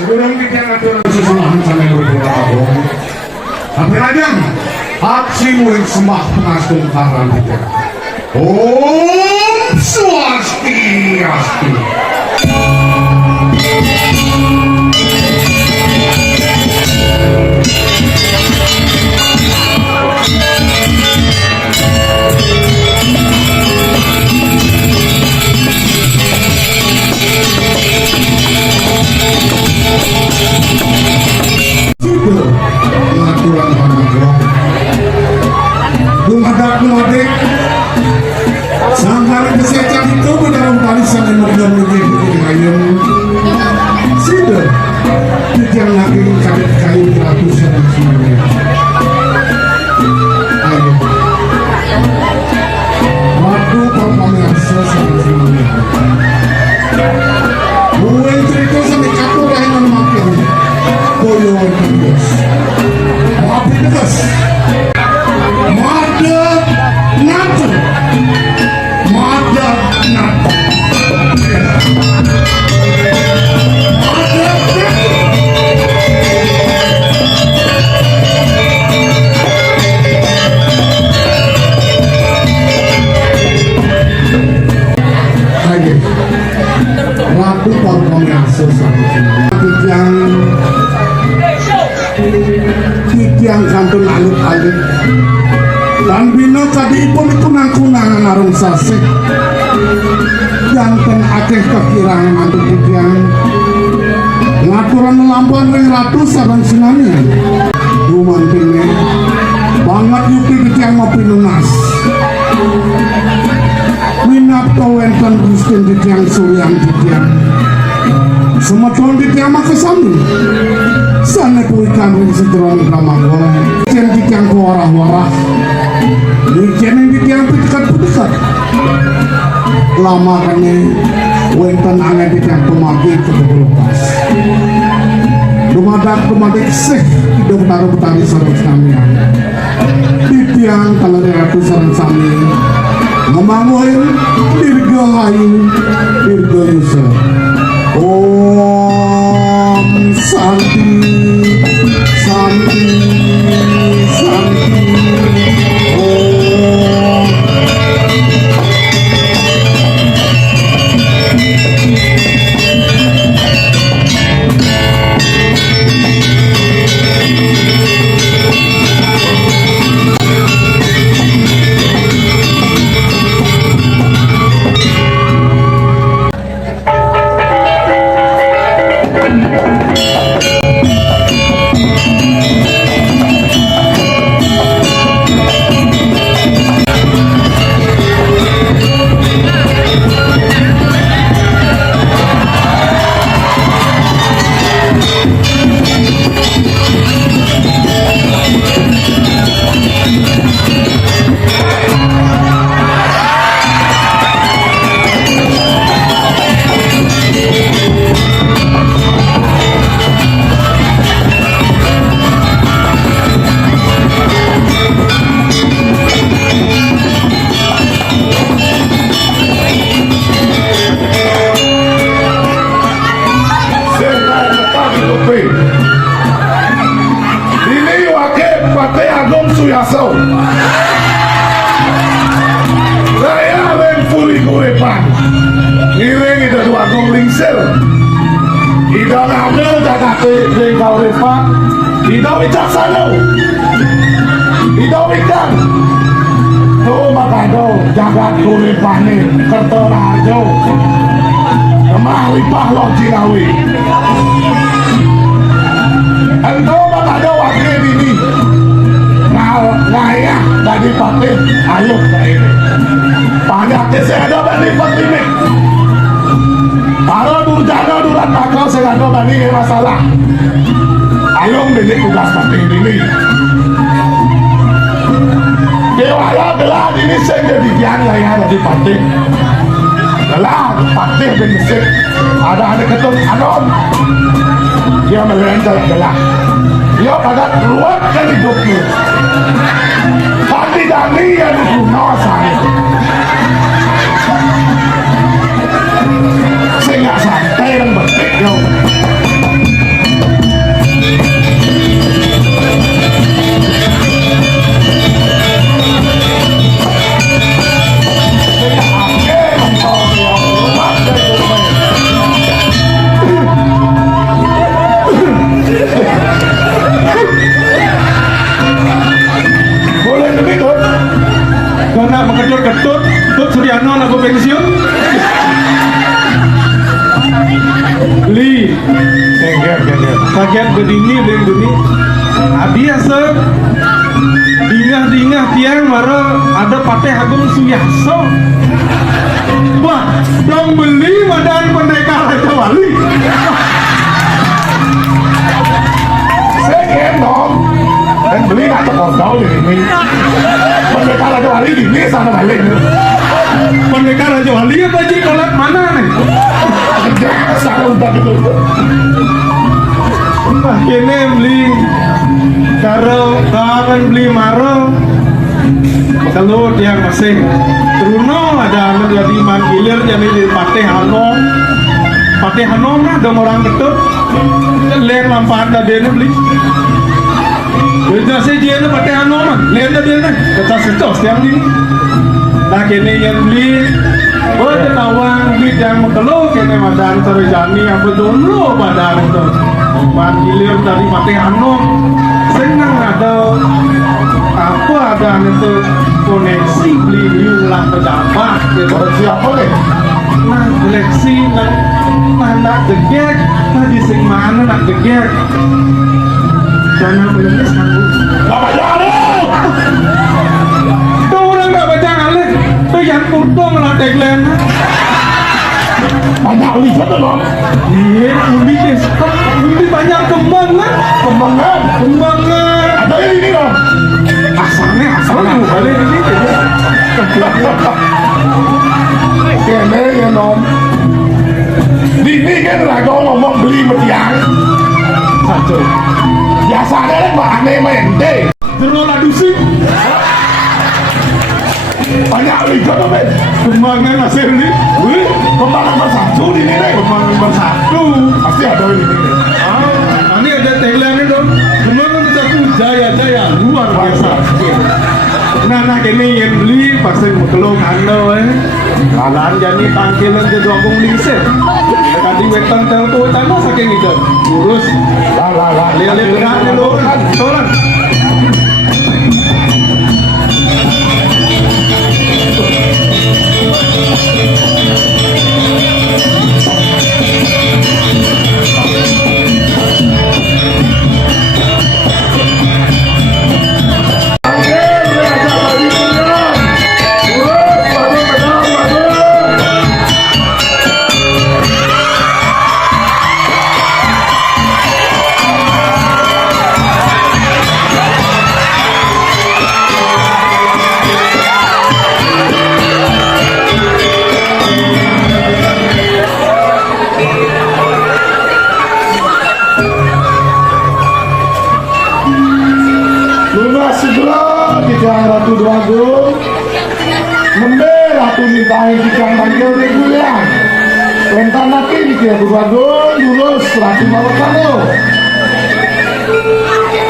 Kurang kita ngatur sesuatu sampai beberapa tahun. Tapi aja, aksi murid sembah pengasih karang kita. Om Swastiastu. Pengaturan panagrong dumadak sampai kesehatan itu dalam barisan yang menjadi ayam sudah yang lagi kabit kayu ratusan semuanya ayo waktu pemirsa semuanya gue cerita sampai kapur yang memakai koyo terus tapi terus madep natu madep natu Ratu Porpong yang susah yang kantun alut-alut dan bina tadi pun kunang-kunangan arung sasih yang ten akeh kekirangan antuk yang ngaturan melampuan ring ratu saban sinani duman pini banget yuki yang mau pinunas minap wenten Gustin yang suryang yang semeton yang makasami sana kuikan ring sejeron ramangol jen yang kuarah-warah jen yang dekat-dekat lama kene wenten aneh yang pemagi kebelupas dumadak seh hidup taruh-taruh sarung samian titiang kalau ratu sarung sami ngemanguin dirgahayu dirgayusa Om Santi Santi Santi Om Suyaso saya lempuri kurepan ngiring itu dua lingsir ida ngambil kakake ring kurepan ida wicaksana ida wikan tuh makado jagat kurepane kertorajo kemah lipah lo Ciawi ento makado wakil ini ngaya dari patih ayo ini panyaknya saya ada bani patih para durjana duran bakal saya ada bani masalah ayo beli tugas patih ini dewala belah ini saya jadi yang ngaya dari patih belah patih dan mesir ada ketut anon dia melentar belah dia pada keluarkan hidupnya Pati Dani ya Dah mengetut-ketut Tut Suryano lagu pensiun Li kaget bedini beli dunia abi asa dingah tiang mara ada Pateh Agung Suyaso wah dong beli badan pendekar Raja Wali saya dong dan beli nggak terkondol di sini pendekar Raja Wali di sini sana balik pendekar Raja Wali apa sih kolak mana nih sana udah gitu nah kene beli karo kawan beli maro kalau tiang masih Truno ada anu jadi manggilir jadi di Pateh Hanom lah dong orang ketut len lampaan dah dia beli Bisa saja na Pateh Hanom mah len dah dia nih kata setos tiang ini nah kene yang beli nawang beli yang mengkeluh kene madan Sarjani apa dulu badan itu manggilir dari Pateh Hanom senang ada apa ada itu koneksi beli ulang pejabat gitu siapa nih nah koleksi nah nak degek tadi sing mana nak degek dana belumnya sanggup nggak baca alih tuh orang nggak baca alih tuh yang untung lah tagline banyak lihat dong iya undi banyak kembang lah kembangan ada yang ini dong asalnya balik ini kene ya nom ini kan lagi ngomong beli metiang satu biasanya kan aneh mente terus ladusi banyak lihat dong men kembangan hasil ini wih kembangan bersatu di sini kembangan bersatu pasti ada ini ini ada tagline dong kembangan bersatu jaya luar biasa nah ini yang beli pasti kelung ando kalan jadi panggilan ke Dogong Lingset tadi wetan telko tanah saking itu urus lah lihat beratnya lo tolong Ratu Dwagung nembe Ratu Mintahe dikang panggil reguler Lentar nanti di Ratu Dwagung lulus Ratu Mawakano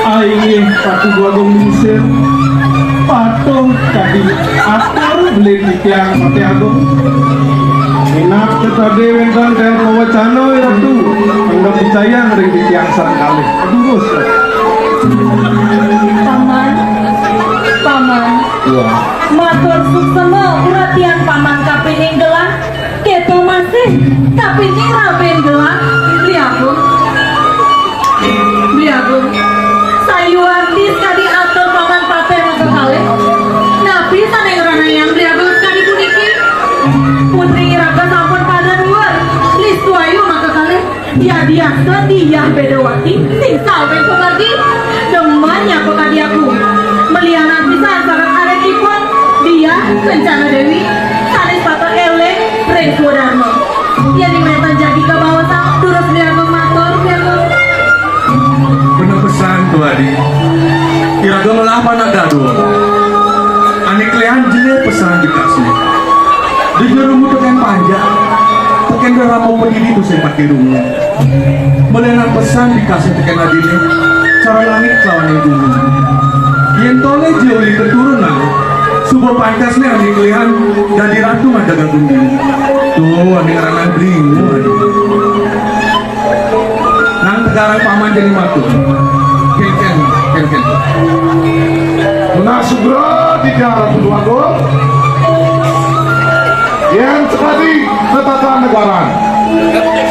Aing Ratu Dwagung Lingset patung tadi atur beli di tiang Pateh Agung minat tadi wentan telko wacano Ratu anggap percaya ngering di tiang sarangkali aduh Paman, matur suksema uratian paman kapining gelang keto masih kapining raben gelang beli aku sayu artis kadi atur paman Pateh Makakale napi saneng rana yang beli aku kadi puniki putri raga sampun pada luar listu ayu Makakale ya biasa dia bedawati sing salven kebagi demannya kok kadi aku melihat pisan sareng arekipun dia Kencana Dewi sanes pato eleng Rengko Darmo yang dimetan jadi ke bawah sang turut lihat motor bener pesan tuh adi kira-kira malah apa nak gaduh aneh kalian jenis pesan dikasih di rumah tekan panjang tekan berapa pendiri itu saya pakai rumah melihat pesan dikasih tekan adine cara langit lawan yang dulu yang toleh jauh di keturunan sebuah pantasnya aneh kalian dan ratu ada gabung diri tuh aneh ngerana beringu nang sekarang paman jadi matu ken Nah segera di Ratu Dwagung yang sekali ketatanegaraan.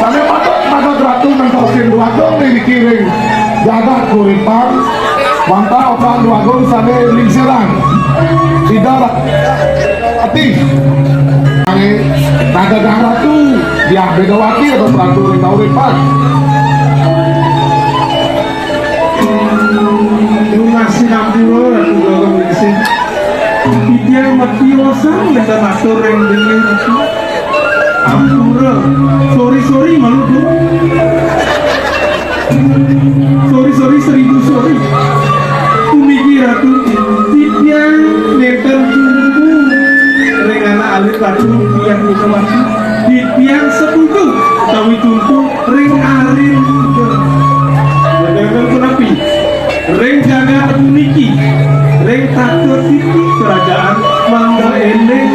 Sampai pada ratu mentosin duagung dikiring jagat kuripan mantap orang duagung sampai lingsiran tidak hati tada dang ratu dia bedawati atau ratu uripan. Masih nampuro ratu gagam lingsin. Itiang matiosang neta matur yang dengan ratu. Ampura, sorry malu tuh. Sorry 1000 sorry. Kumiki ratu itiang neta jumbu. Regana alit ratu tiang kita mati. Itiang seputu tawi tumpu ring arin. Bener kenapi. Ring jaga uniki, ring takut titi kerajaan mangga eleng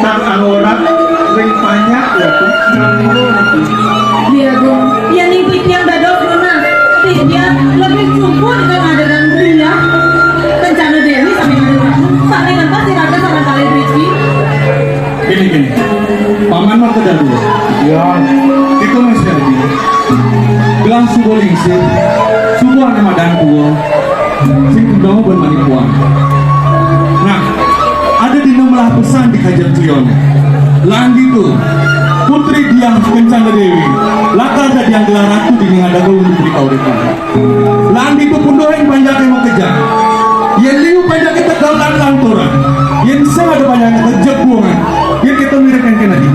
sang anorak ring banyak ya tuh Dia dong, yang ini yang badok mana? Dia lebih cukup dengan adegan dia. Rencana Dewi sampai adegan, sampai nanti si Raga sama kali Rizky. Gini, paman mah kerja dulu. Ya, Itu masih jadi. Gelang subuh lingsir, subuh ada madan tua, sing kedua bermanipuan. Nah, ada di nomor pesan di kajian Klion. Landi tuh, putri Diah Kencana Dewi, lakar jadi yang gelar ratu di ngada gol untuk di kauripan. Landi tuh pun doain banyak yang mau kejar. Yang liu banyak kita galan lanturan, yang sangat ada banyak yang kejepungan, yang kita miripkan kena di.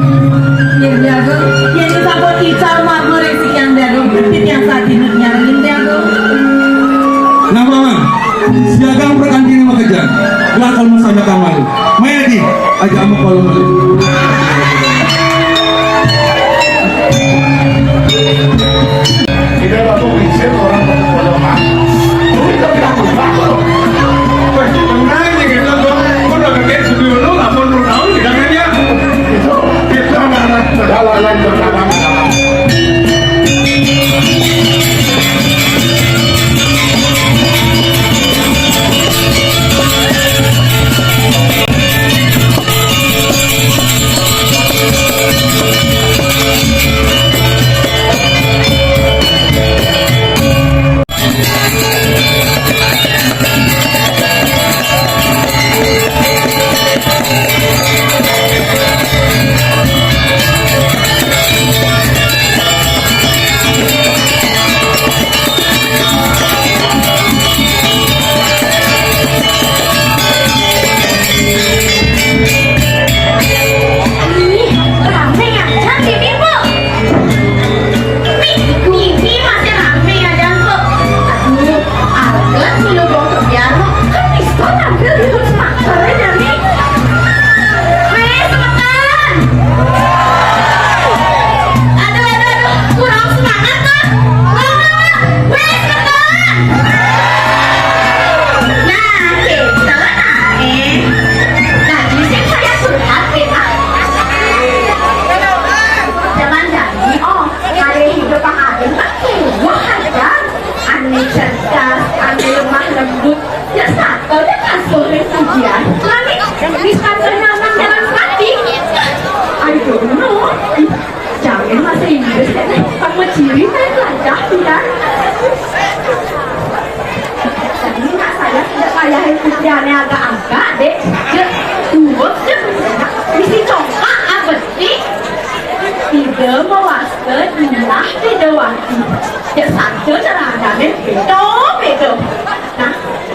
Yang dia dong, yang itu sabot ical makmur yang dia dong, petit yang saat ini nyariin dia dong. Nah paman, siagang perkantin yang mau kejar. Gelakal musanya kamal. Maya di, aja amu kalau malu. tidak ratu lingsir orang berpolongan. Tapi takut. tenang ya kita dong, udah kakek dulu, lapor tahun tidak aja. Kita mana segala yang berkadang.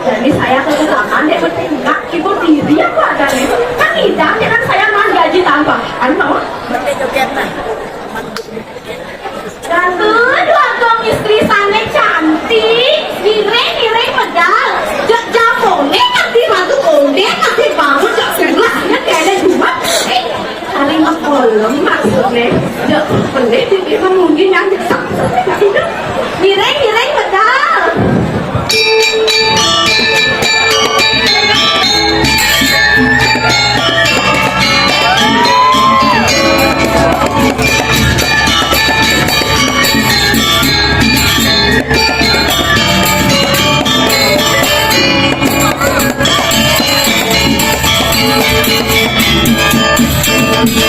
Jadi saya ke sana, dia bertindak, ibu diri apa adanya. Kan tidak, kan saya mau gaji tambahan, mau. Ratu, dong istri sana cantik, nireng medal, jamonnya nanti ratu konde, nanti bangun, sebelahnya kayak dua. Saling ngekolong maksudnya, pendek bisa mungkin yang besar. Nireng medal. Thank you.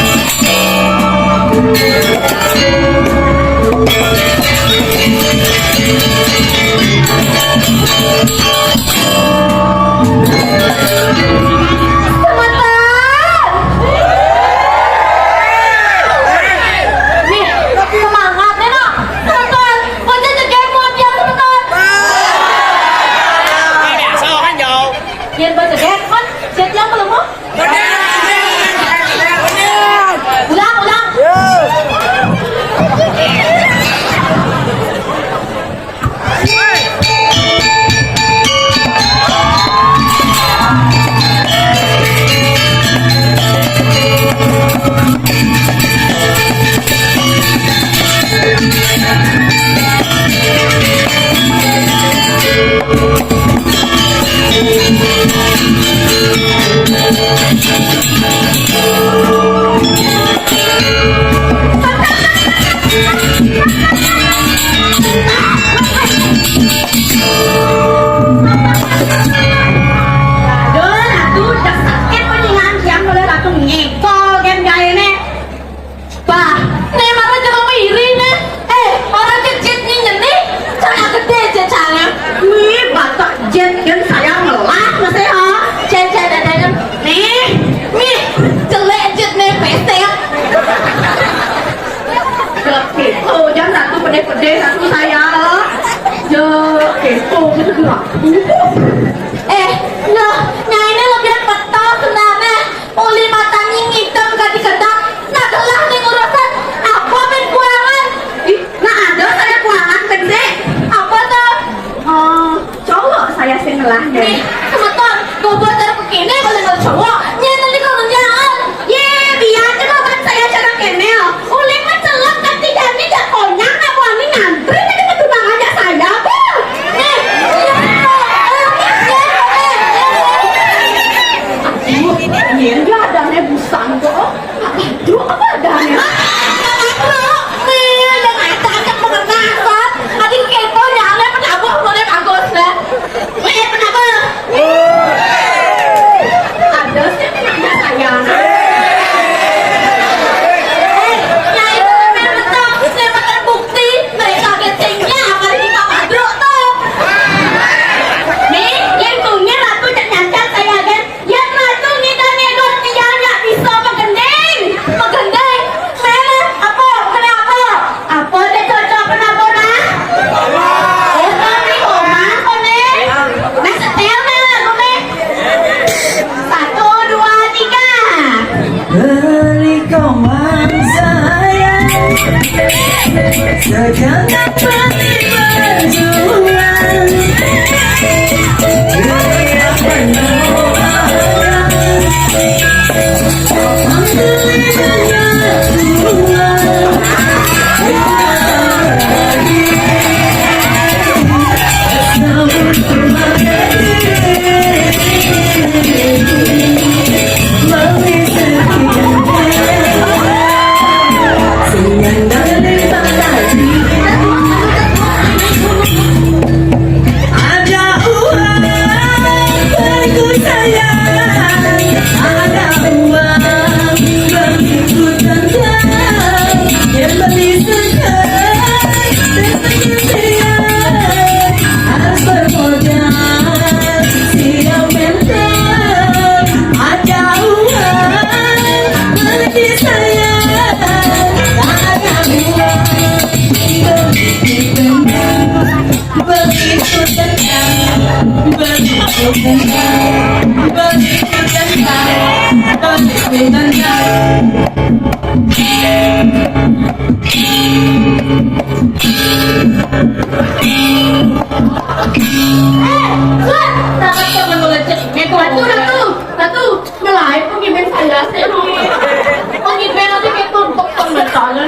Nah, nyai ini lebih betul sebenarnya. Uli matanya ngitem gak dikedak. Nah, gelah nih urusan. Apa ben kuangan? Ih, nah ada saya kuangan gede. Apa tuh? Cowok saya sih ngelahnya. Nih, kebetulan gue buat begini boleh nggak cowok. Nyai nanti kalau jangan. Ye, biar coba kan saya cara kenal. Uli mah celak kan tidak nih gak konyak. Apa nih ngantri tadi ketunangannya saya apa? Iya, adanya busang kok. Aduh, apa adanya? Nih, yang acak-acak pengenasan. Adik kepo nyale penabur, boleh bagus lah. Penabur. Ada sih penanya saya. Nyai bener betul. Saya makan bukti. Mereka gecengnya kali di Pak Badro tuh. Nih, yang punya ratu dan nyancat saya kan. Yang ratu ngidam ngedot dia nggak bisa megendeng. Megendeng. Mana? Apa? Kenapa? Apa dia cocok penabur nah? Kami koma, kone. Nah, setel nah, kone. 1, 2, 3. Beri koman sayang segenap hati berjuang Dia penuh harap Membeli banyak uang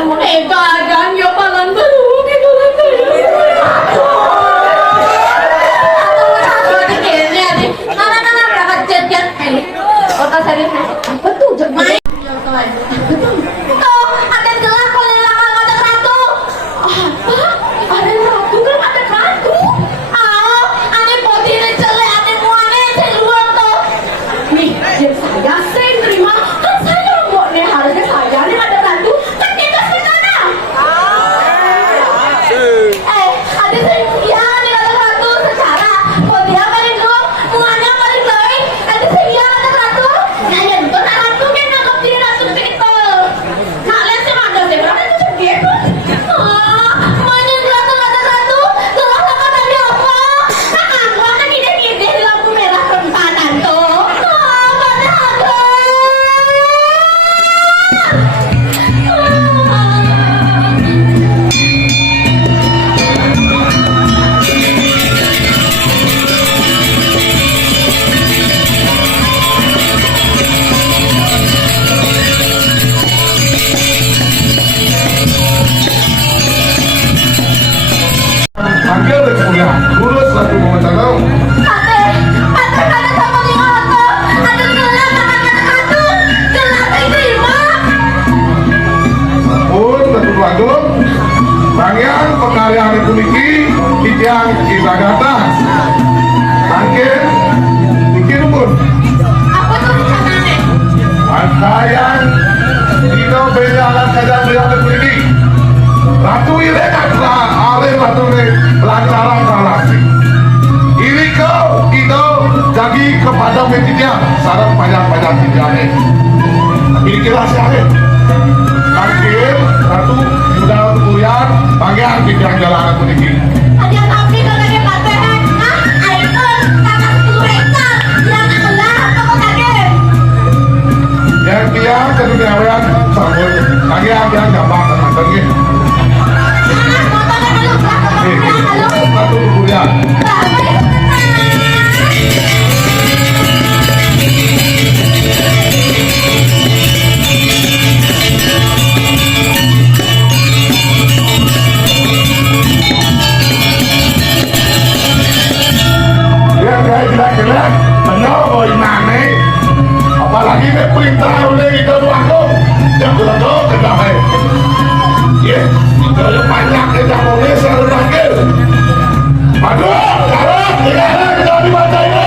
Namun sarang panjang-panjang tinggalnya. Kira-kira siapa? Parkir, satu, sudah kuliah, bagian bidang jalan aku ini. Ada tapi kalau ada patehan, ayo wean sabun. Lagi gampang teman lagi. Satu kuliah. Jelek-jelek bener boy nane apalagi ini perintah oleh itu aku yang betul kedah ya kalau banyak kita boleh selalu panggil aduh sekarang kita dibaca ini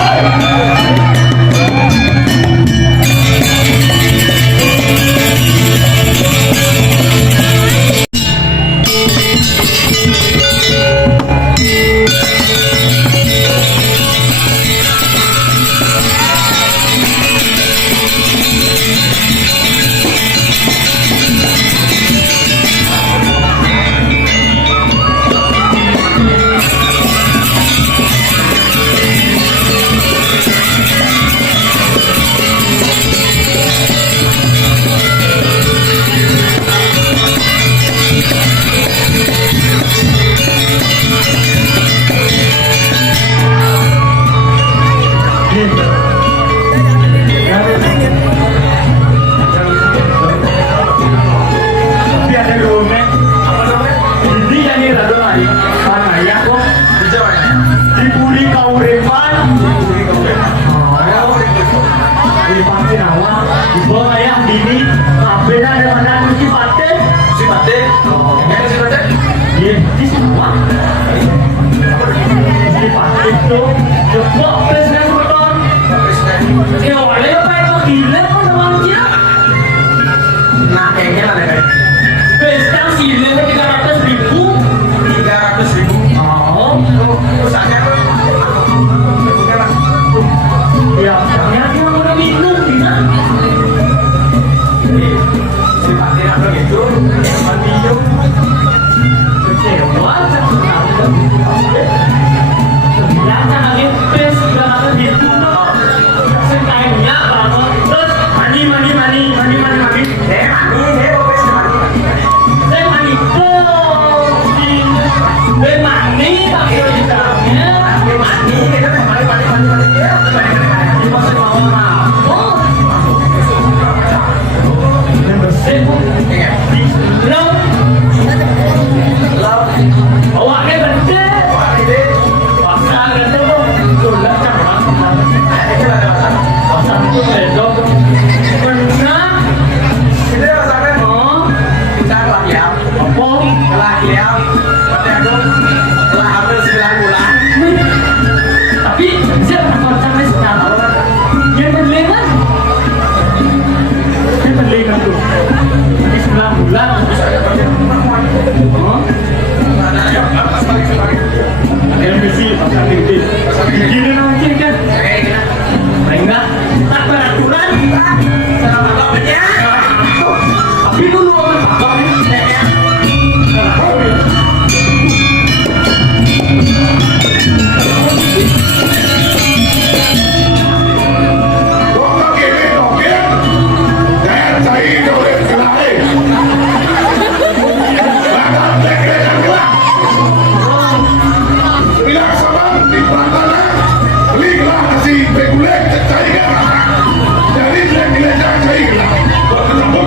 Jadi jelek-jelek cari lah. Buat ketemu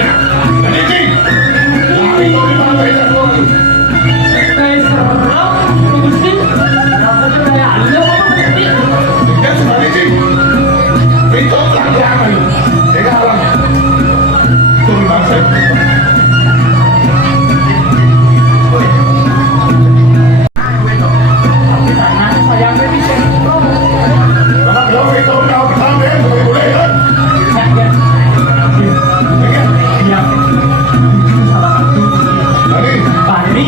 ya. Jadi Cing, lari kau di mana itu kau? Kan sekali Cing, itu pelanggaran itu. Tega alam. Turun bangsa. Kalau belum itu kau pertama boleh kan? Tadi,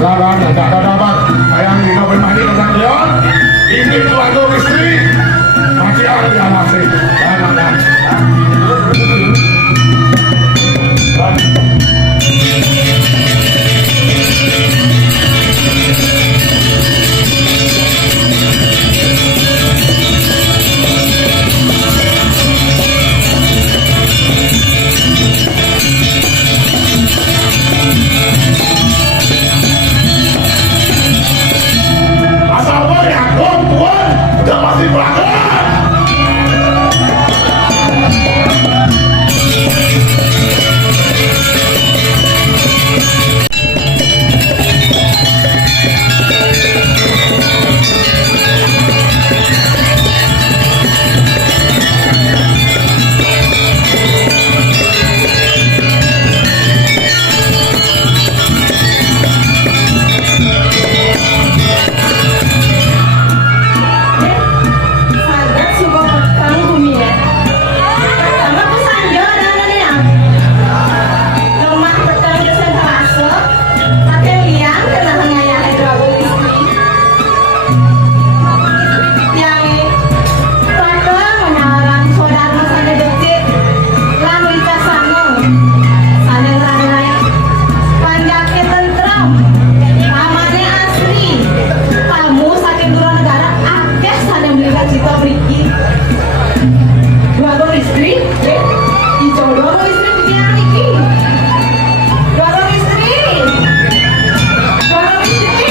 lawan, tidak ada dapat. Ayam ini kau bermandi dengan Leon. Ini keluarga istri. Masih ada masih. Jangan. Asal apa ya? Tuan, udah pasti pelanggaran. Sahabat suka petang bumi ya. Pertama aku sanjo dan ya. Lemah petang dosen terasa. Pakai liang kena ngayah hidrobo istri. Yang pada menyarang saudara sana becik. Lalu ika sana. Sana rana panjake tentram. Amane asli. Kamu saking dua negara akeh sana melihat cita periki. Dua dong istri, dijodoh istri pikiran iki. Dua dong istri, dua dong istri.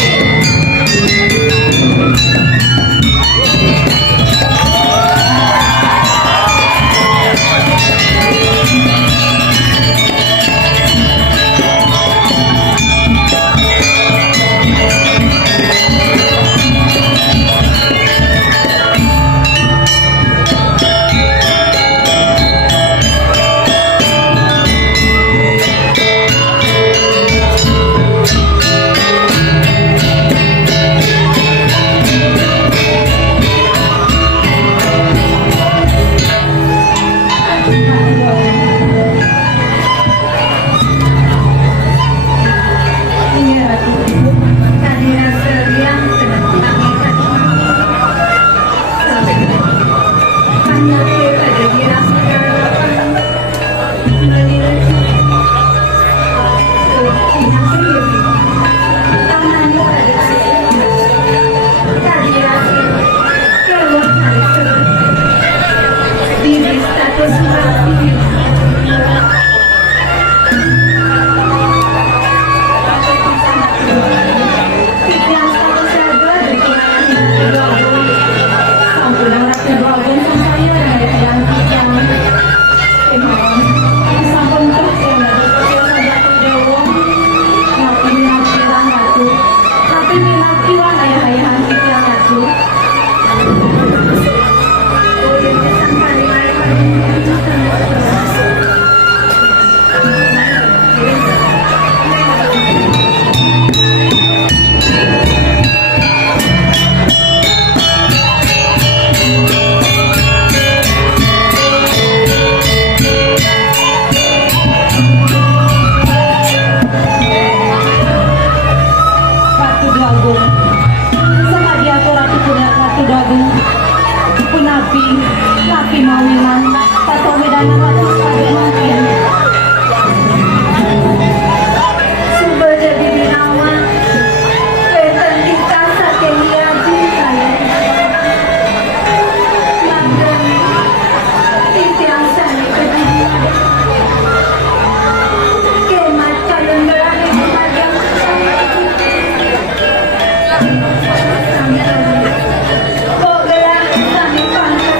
Ini ratu, tadi rasa yang sedang menangis. Hanya kita jadi rasa Laki mawilan, tato medanan waktu sekali makin. Sudah jadi binawa, kelihatan kita saking dia cinta ya. Langgeng, titiang sani kejidian. Kemat kalian berani memajang kok gelang sani pangkat.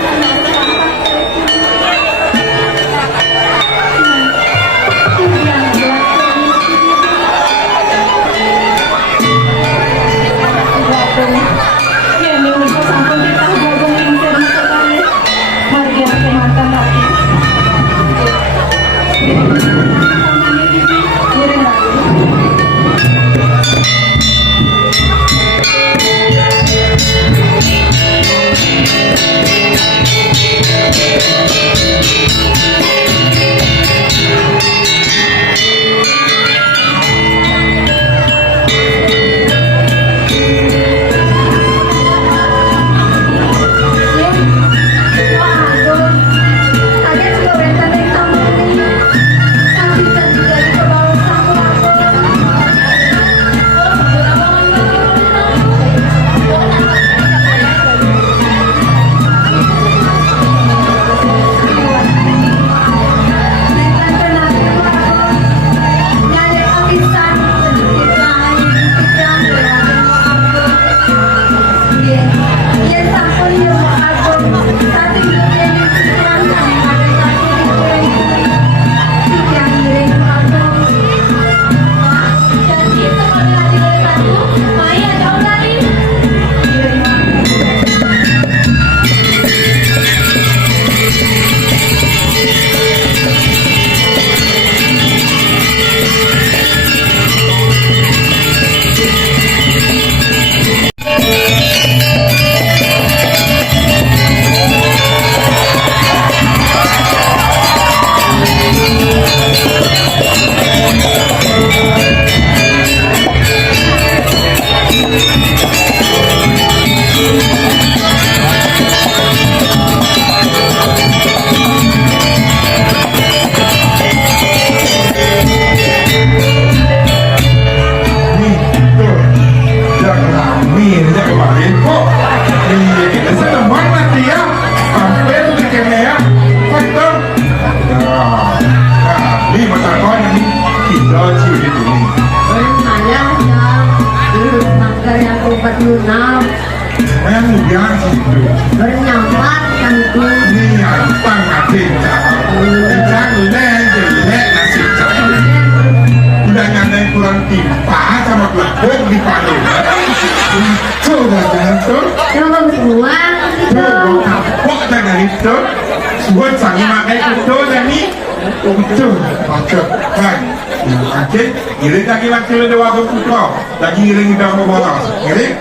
Kaget juga benteng-benteng ini. Tapi cantik dari kebawah sapu aku. Maya, jauh dari. Saya masker yang obat lunam bernyamat kan itu. kurang timpa sama gelapuk di padu. Coba jangan tuh. Coba buang itu. Kapok jangan itu. Buat sangi makai itu jadi itu macam kan. Oke, iring lagi lagi le dewa ko puto. Lagi iring ida mo bola. Iring.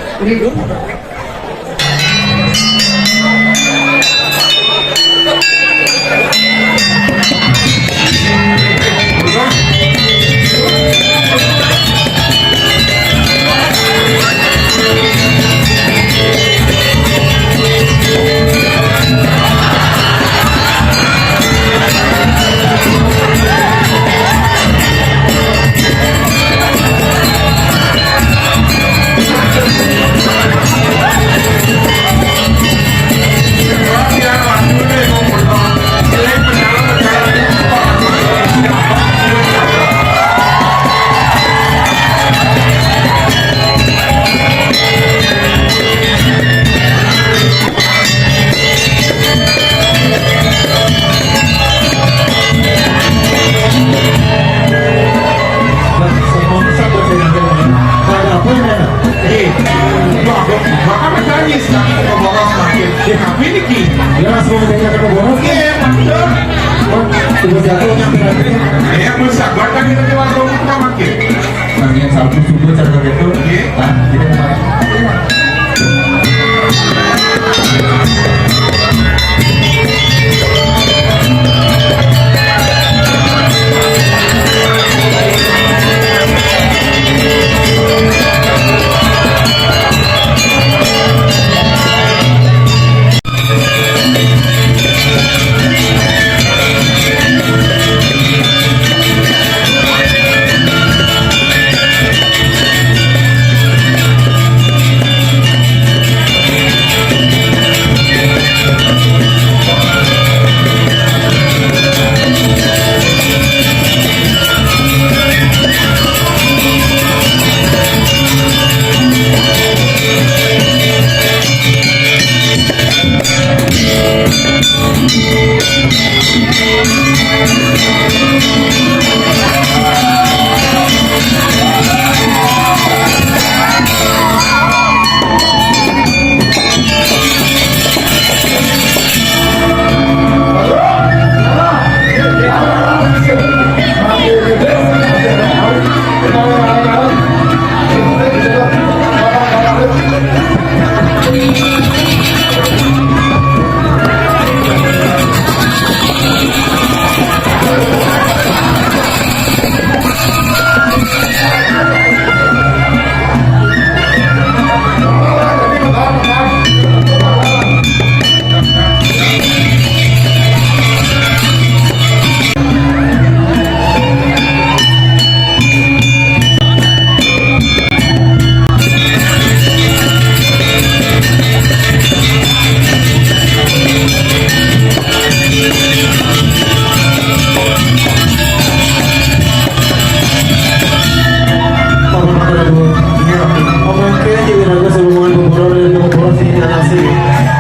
Oke, jadi raga sebelum ngobrol dan ngobrol sih nasi.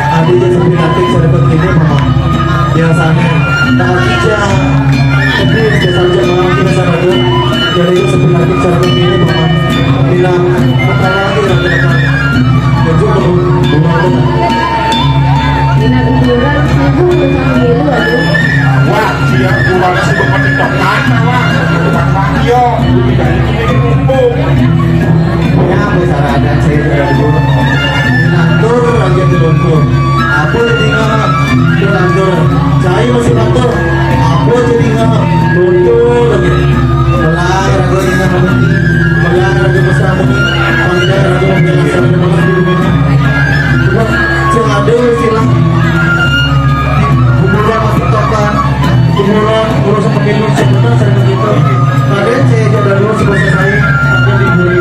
Ada yang seperti nanti saya dapat ini mama. Biasanya tak kerja, tapi biasa saja malam kita sana tu. Jadi itu seperti nanti saya dapat ini mama. Bilang makan lagi raga dapat. Jadi bunga ada. Ina kuburan sibuk bersama aduh. Wah, dia kurang sibuk pakai dokter, wah. Tukang bakyo, tidak ini kumpul. Ya, besar ada saya tidak dulu. Nantur lagi diluntur. Aku tinggal diluntur. Saya masih nantur. Aku jadi nggak luntur lagi. Mulai ragu ini nanti. Mulai ragu bersama ini. Mulai ragu menjelaskan dengan dulu. Cuma ada silang. Kuburan masuk tokan. Kuburan urusan pemilu sebentar saya begitu. Tadi saya jaga dulu sebelum selesai. Aku diberi.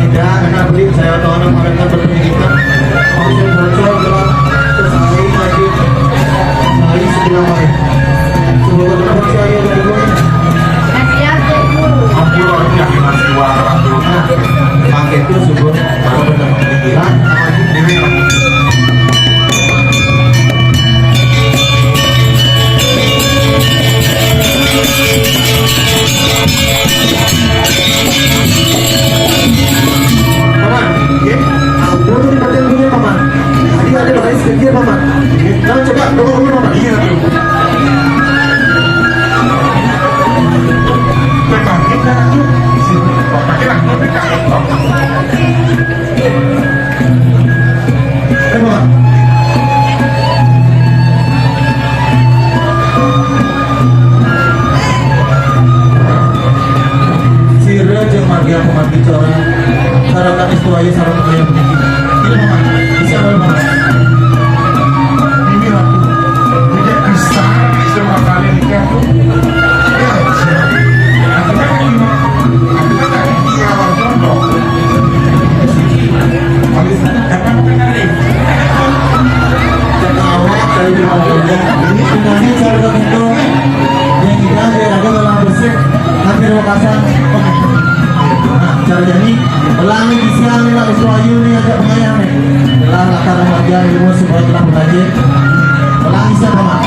Tidak, karena beli saya tahu orang mereka berpendidikan langsung bocor dalam selesai lagi saya sebelah baik semoga dapat saya dari gue Aku orang yang masih dua ratus. pakai itu syukur kalau benar pendidikan Ini paman ya aku tuh dipakai dulu paman tadi ada bahaya sedikit paman nah coba dorong dulu paman iya memang kita tuh di sini. Pakai lah, tapi kangen kok. paman sirah jeung marga paman bicara sarakan istuaya sarakan kaya begini ini paman bisa paman Ini aku. Ini bisa semua kali nikah tuh. Ya, siap. Aku kan ini. Aku kan tadi dia awal jodoh. Habis dapat penari. dan awak dari awalnya ini sebenarnya cara tertentu yang kita biar agak dalam bersih hampir wakasan nah cara jadi pelangi di siang ini lah usuayu ini agak lumayan nih telah latar remaja ilmu supaya telah belajar pelangi siapa mak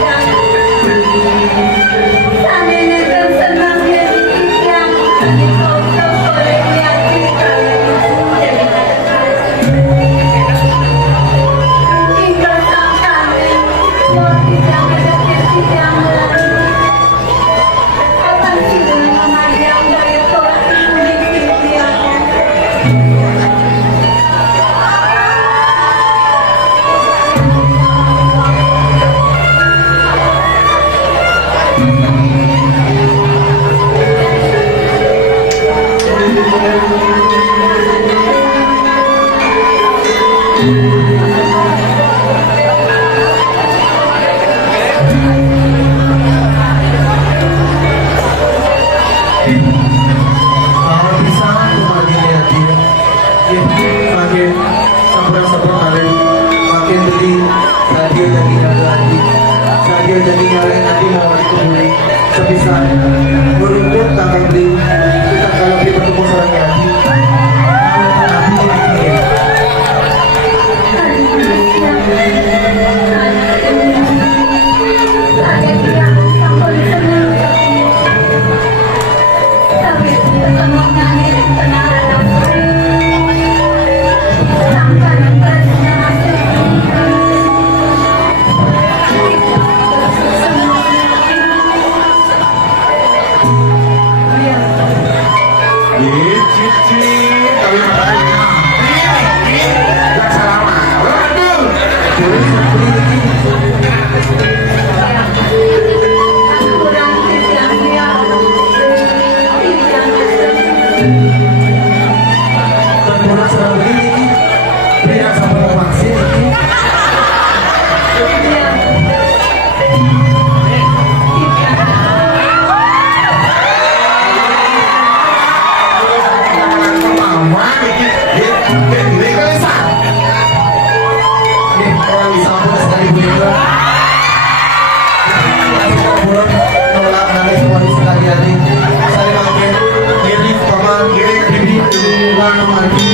Yang Bisa kembali lihat dia. Makin sabar-sabar kalian. Makin beli radio dagingnya lagi. Radio dagingnya lain nanti mau dikuburi. Sebisa berumput takkan beli. Kita kalau beli bertemu sarang lagi. Tempurang sarang begini. Beri sama vaksin ini. Orang bisa pun sekali begitu. Nolak nangis kembali sekali hari. Saya makin diri paman diri ulang kembali.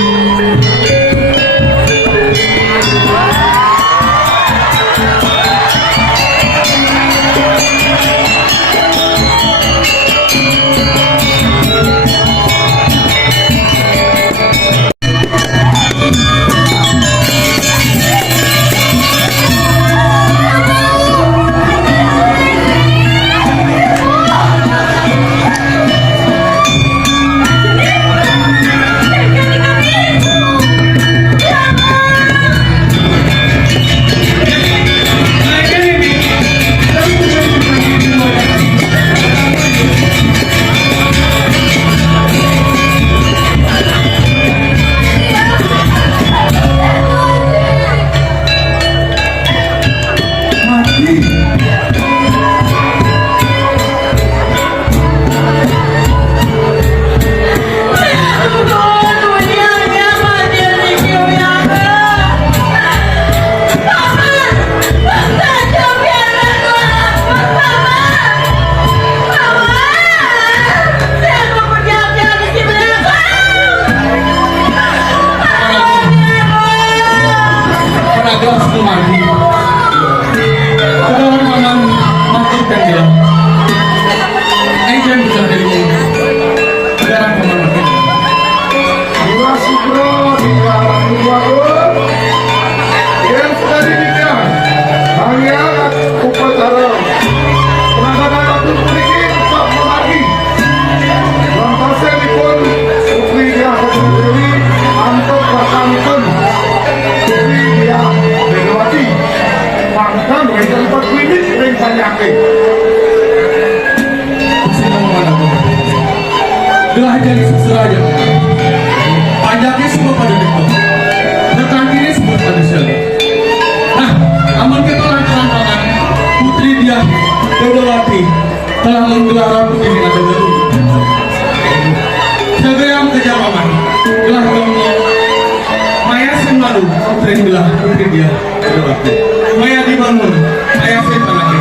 Gelah jadi seseraya. Panjangnya semua pada itu. Terkangkirnya semua pada sel. Nah, aman kita lantaran putri dia Dodowati telah menggelar rambut ini ada baru. Segera kejawaban gelah kamu Maya semalu putri gelah putri dia Dodowati. Maya dibangun, Maya lagi.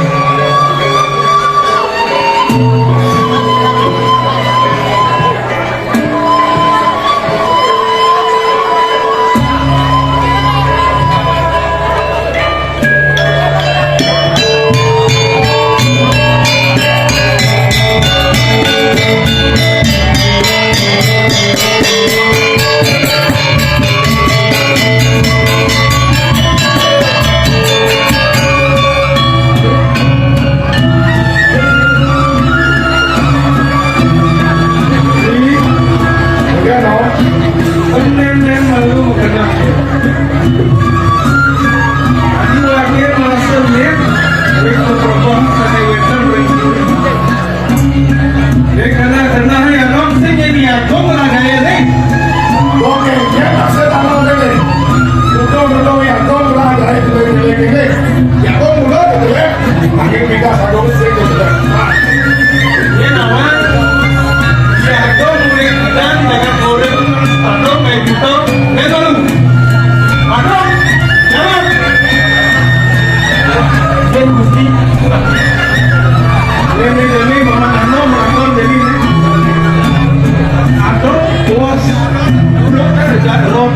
lagi pindah satu mesin sudah. Ini nama Jago murid dan dengan murid Padong kayak gitu. Betul. Padong. Jangan. Dan mesti. Ini mama Ano melakon jadi atau bos duduk jadrok.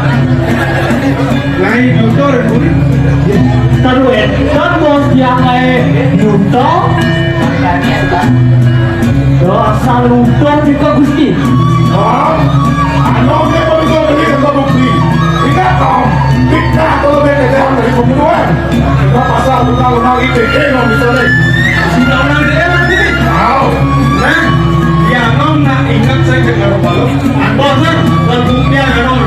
Lain motor murid. Taruhin, kan bos yang Yuto do asal lupa juga Gusti. Oh, ano dia baru bisa beli untuk bukti. Ingat dong, kita kalau beda dari pembunuhan. Kita pasal undang-undang ITE nggak bisa deh. Undang-undang daerah ini. Tahu? Nah, ya mau nak ingat saya dengar balok. Bosnya berbuktian orang.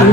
Dan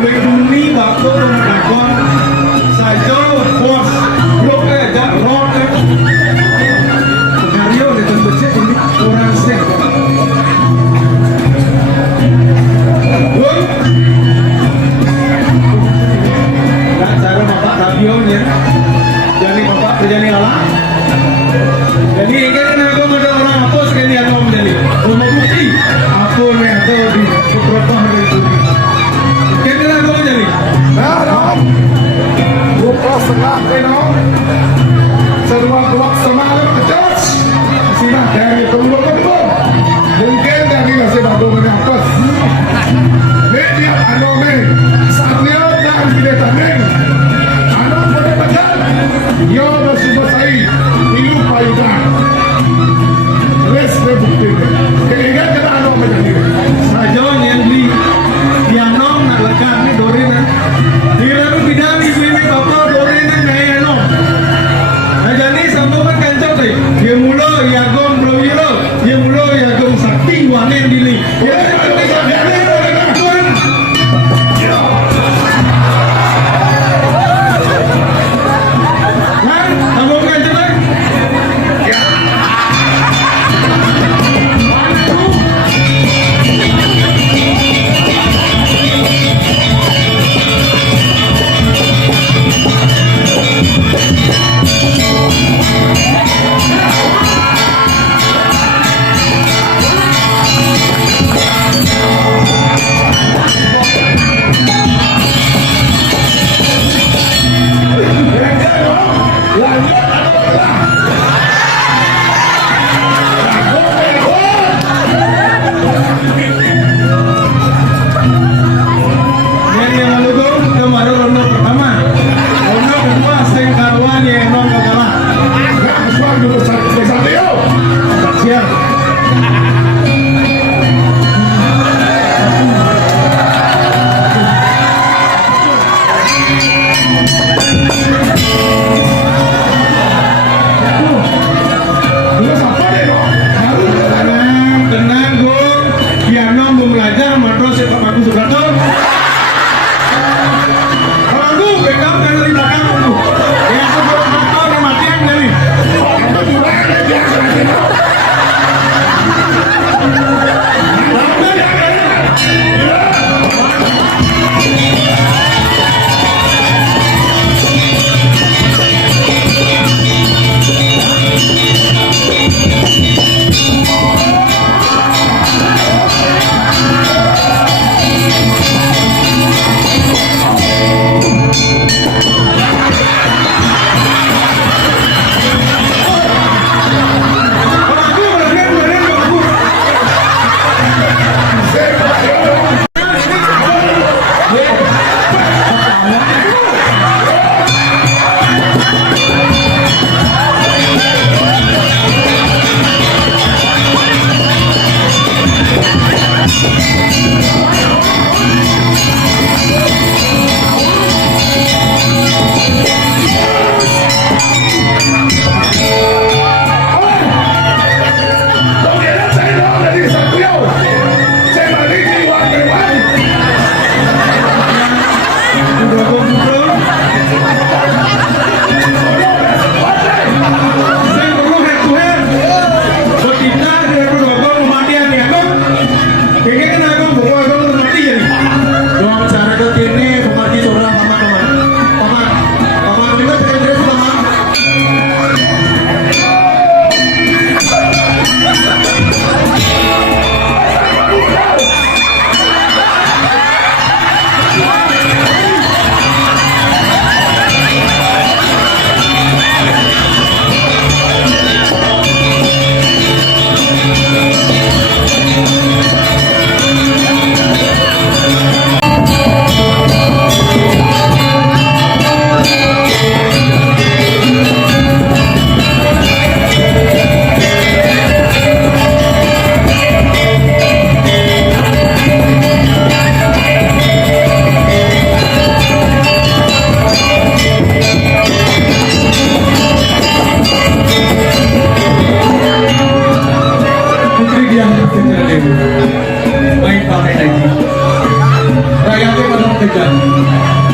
Raja.